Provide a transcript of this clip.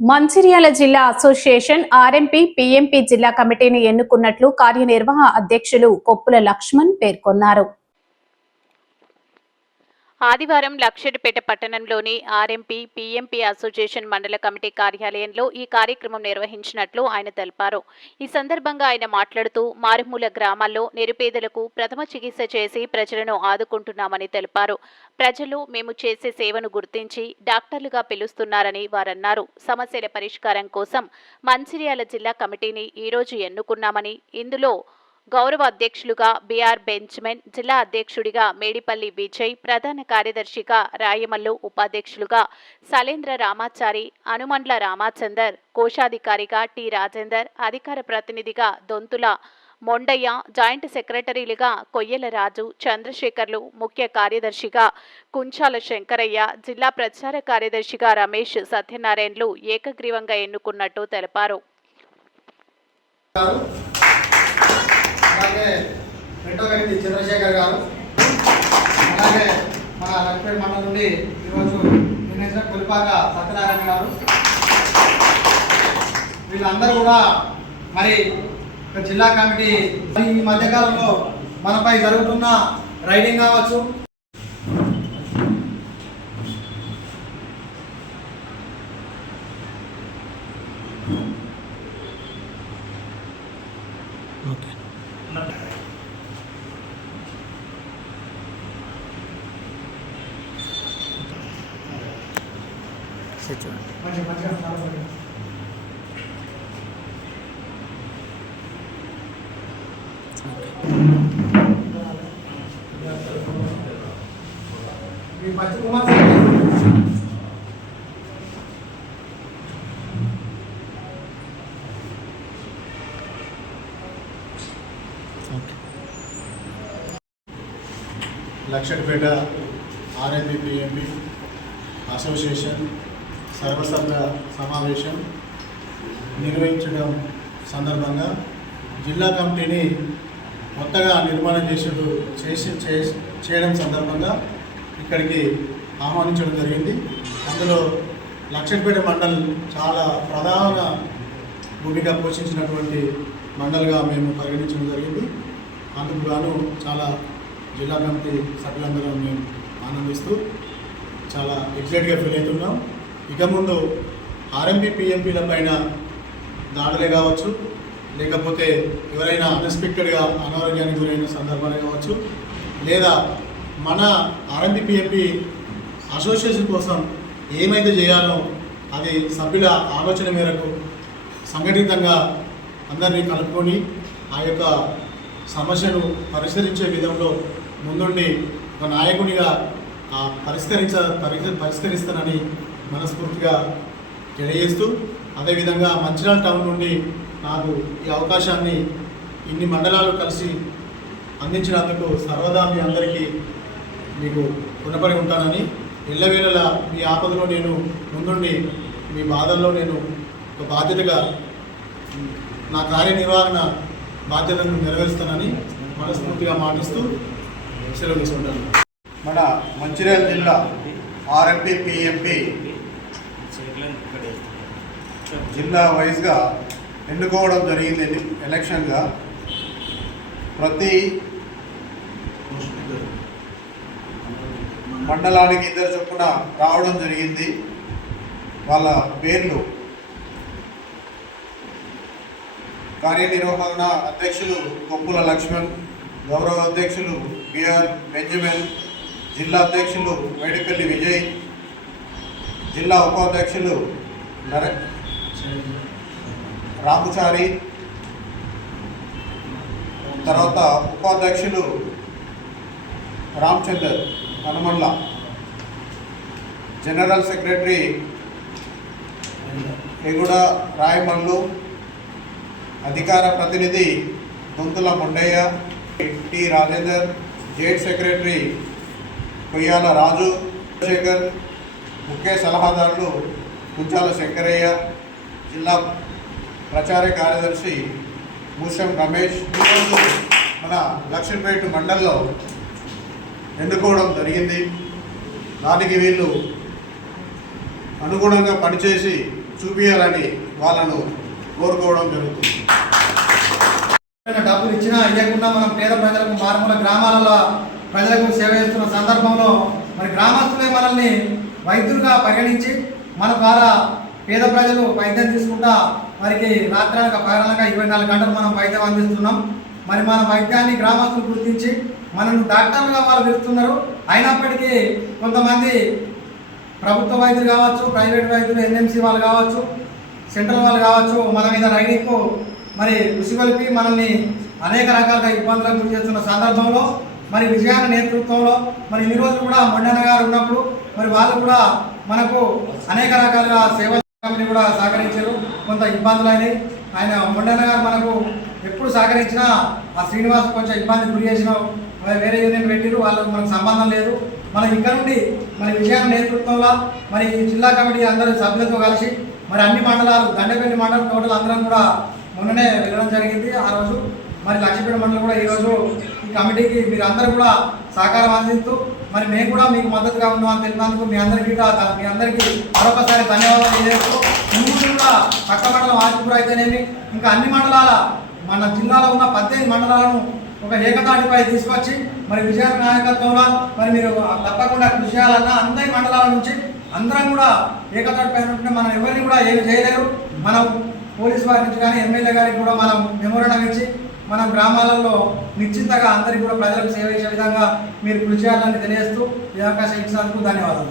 మంచిర్యాల జిల్లా association RMP PMP జిల్లా కమిటీని ఎన్నుకున్నట్లు కార్యనిర్వాహ అధ్యక్షులు కొప్పుల లక్ష్మణ్ పేర్కొన్నారు. ఆదివారం లక్షడిపేట పట్టణంలోని ఆర్ఎంపీ పీఎంపీ అసోసియేషన్ మండల కమిటీ కార్యాలయంలో ఈ కార్యక్రమం నిర్వహించినట్లు ఆయన తెలిపారు. ఈ సందర్భంగా ఆయన మాట్లాడుతూ మారుమూల గ్రామాల్లో నిరుపేదలకు ప్రథమ చికిత్స చేసి ప్రజలను ఆదుకుంటున్నామని తెలిపారు. ప్రజలు మేము చేసే సేవను గుర్తించి డాక్టర్లుగా పిలుస్తున్నారని వారన్నారు. సమస్యల పరిష్కారం కోసం మంచిర్యాల జిల్లా కమిటీని ఈరోజు ఎన్నుకున్నామని ఇందులో గౌరవ అధ్యక్షులుగా బీఆర్ బెంచ్మెన్ జిల్లా అధ్యక్షుడిగా మేడిపల్లి విజయ్ ప్రధాన కార్యదర్శిగా రాయమల్లు ఉపాధ్యక్షులుగా సలేంద్ర రామాచారి అనుమండ్ల రామాచందర్ కోశాధికారిగా టి రాజేందర్ అధికార ప్రతినిధిగా దొంతుల మొండయ్య జాయింట్ సెక్రటరీలుగా కొయ్యల రాజు చంద్రశేఖర్లు ముఖ్య కార్యదర్శిగా కుంచాల శంకరయ్య జిల్లా ప్రచార కార్యదర్శిగా రమేష్ సత్యనారాయణలు ఏకగ్రీవంగా ఎన్నుకున్నట్టు తెలిపారు. అలాగే రెండో వ్యక్తి చంద్రశేఖర్ గారు అలాగే మన లక్ష్మీ మండలం నుండి ఈరోజు నిర్ణయించిన కులిపాక సత్యనారాయణ గారు. వీళ్ళందరూ కూడా మరి జిల్లా కమిటీ ఈ మధ్యకాలంలో మనపై జరుగుతున్న రైడింగ్ కావచ్చు మంచి చూడండి లక్షపేట మీ ఎంపీ అసోసియేషన్ సర్వసభ్య సమావేశం నిర్వహించడం సందర్భంగా జిల్లా కమిటీని కొత్తగా నిర్మాణం చేసేటు చేసి చే- చేయడం సందర్భంగా ఇక్కడికి ఆహ్వానించడం జరిగింది. అందులో లక్షడిపేట మండల్ చాలా ప్రధాన భూమిక పోషించినటువంటి మండల్గా మేము పరిగణించడం జరిగింది. అందుకు గాను చాలా జిల్లా కమిటీ సభ్యులందరూ మేము ఆనందిస్తూ చాలా ఎగ్జైట్గా ఫీల్ అవుతున్నాం. ఇక ముందు ఆర్ఎంపీ పిఎంపీల పైన దాడులే కావచ్చు లేకపోతే ఎవరైనా అన్ఎక్స్పెక్టెడ్గా అనారోగ్యానికి గురైన సందర్భాలే కావచ్చు లేదా మన ఆర్ఎంపీ పిఎంపీ అసోసియేషన్ కోసం ఏమైతే చేయాలో అది సభ్యుల ఆలోచన మేరకు సంఘటితంగా అందరినీ కలుపుకొని ఆ యొక్క సమస్యను పరిష్కరించే విధంలో ముందుండి ఒక నాయకునిగా ఆ పరిష్కరించ పరి- పరిష్కరిస్తానని మనస్ఫూర్తిగా తెలియజేస్తూ అదేవిధంగా మంచిర్యాల టౌన్ నుండి నాకు ఈ అవకాశాన్ని ఇన్ని మండలాలు కలిసి అందించినందుకు సర్వదా మీ అందరికీ మీకు రుణపడి ఉంటానని ఎల్లవేళలా మీ ఆపదలో నేను ముందుండి మీ బాధల్లో నేను ఒక బాధ్యతగా నా కార్యనిర్వహణ బాధ్యతను నెరవేరుస్తానని మనస్ఫూర్తిగా మాటిస్తూ సెలవు తీసుకుంటాను. మన మంచిర్యాల జిల్లా ఆర్ఎంపీ పిఎంపీ జిల్లా వైజ్గా ఎన్నుకోవడం జరిగింది. ఎలక్షన్గా ప్రతి మండలానికి ఇద్దరు చొప్పున రావడం జరిగింది. వాళ్ళ పేర్లు కార్యనిర్వహణ అధ్యక్షులు కొప్పుల లక్ష్మణ్ గౌరవ అధ్యక్షులు బిఆర్ బెంజమిన్ జిల్లా అధ్యక్షులు వేడిపల్లి విజయ్ జిల్లా ఉపాధ్యక్షులు నరే రాముచారి తర్వాత ఉపాధ్యక్షులు రామచందర్ హనుమల్ల జనరల్ సెక్రటరీ ఎగుడ రాయమల్లు అధికార ప్రతినిధి గొంతుల మొండయ్య టి రాజేందర్ జేడ్ సెక్రటరీ కొయ్యాల రాజు శేఖర్ ముఖ్య సలహాదారులు కుంచాల శంకరయ్య. జిల్లా ప్రచార కార్యదర్శి భూషం రమేష్ ఈరోజు మన లక్ష్మీపేట మండల్లో ఎన్నుకోవడం జరిగింది. దానికి వీళ్ళు అనుగుణంగా పనిచేసి చూపించాలని వాళ్ళను కోరుకోవడం జరుగుతుంది. డబ్బులు ఇచ్చినా ఇవ్వకుండా మనం పేద ప్రజలకు మారుమూల గ్రామాలలో ప్రజలకు సేవ చేస్తున్న సందర్భంలో మరి గ్రామస్తులే మనల్ని వైద్యులుగా పరిగణించి మన ద్వారా పేద ప్రజలు వైద్యం తీసుకుంటా మరికి రాత్రానికి పగలక ఇరవై నాలుగు గంటలు మనం వైద్యం అందిస్తున్నాం. మరి మన వైద్యాన్ని గ్రామస్తులు గుర్తించి మనం డాక్టర్లుగా వాళ్ళు పిలుస్తున్నారు అయినప్పటికీ కొంతమంది ప్రభుత్వ వైద్యులు కావచ్చు ప్రైవేట్ వైద్యులు ఎన్ఎంసీ వాళ్ళు కావచ్చు సెంట్రల్ వాళ్ళు కావచ్చు మన మీద రైడింగ్కు మరి ఉసిగొలిపి మనల్ని అనేక రకాలుగా ఇబ్బందులకు గురి చేస్తున్న సందర్భంలో మరి విజయాన నేతృత్వంలో మరి ఇన్ని రోజులు కూడా మొండన్న గారు ఉన్నప్పుడు మరి వాళ్ళు కూడా మనకు అనేక రకాలుగా సేవలు కంపెనీ కూడా సహకరించారు. కొంత ఇబ్బందులు అయినాయి. ఆయన మొండన్న గారు మనకు ఎప్పుడు సహకరించినా ఆ శ్రీనివాస్ కొంచెం ఇబ్బంది గురి చేసిన వేరే యూనియన్ పెట్టిరు. వాళ్ళకు మనకు సంబంధం లేదు. మనం ఇక్కడ నుండి మరి విజయాన నేతృత్వంలో మరి ఈ జిల్లా కమిటీ అందరూ సభ్యులతో కలిసి మరి అన్ని మండలాలు దండపల్లి మండలం టోటల్ అందరం కూడా మొన్ననే వెళ్ళడం జరిగింది ఆ రోజు. మరి లక్ష్మీపేట మండలం కూడా ఈరోజు ఈ కమిటీకి మీరు అందరూ కూడా సహకారం అందిస్తూ మరి మేము కూడా మీకు మద్దతుగా ఉన్నామని తెలిపినందుకు మీ అందరికీ మీ అందరికీ మరొకసారి ధన్యవాదాలు తెలియజేస్తూ ముందు కూడా పక్క మండలం ఆచిపూర్ అయితేనేమి ఇంకా అన్ని మండలాల మన జిల్లాలో ఉన్న పద్దెనిమిది మండలాలను ఒక ఏకతాటిపై తీసుకొచ్చి మరి విజయ నాయకత్వంలో మరి మీరు తప్పకుండా కృషి చేయాలన్నా అందరి మండలాల నుంచి అందరం కూడా ఏకతాటిపై ఉంటే మనం ఎవరిని కూడా ఏమి చేయలేరు. మనం పోలీస్ వారి నుంచి కానీ ఎమ్మెల్యే గారికి కూడా మనం మెమోరండం ఇచ్చి మన గ్రామాలలో నిశ్చింతగా అందరికీ కూడా ప్రజలకు సేవ చేసే విధంగా మీరు కృషి చేయాలని తెలియజేస్తూ ఈ అవకాశం ఇచ్చినందుకు ధన్యవాదాలు.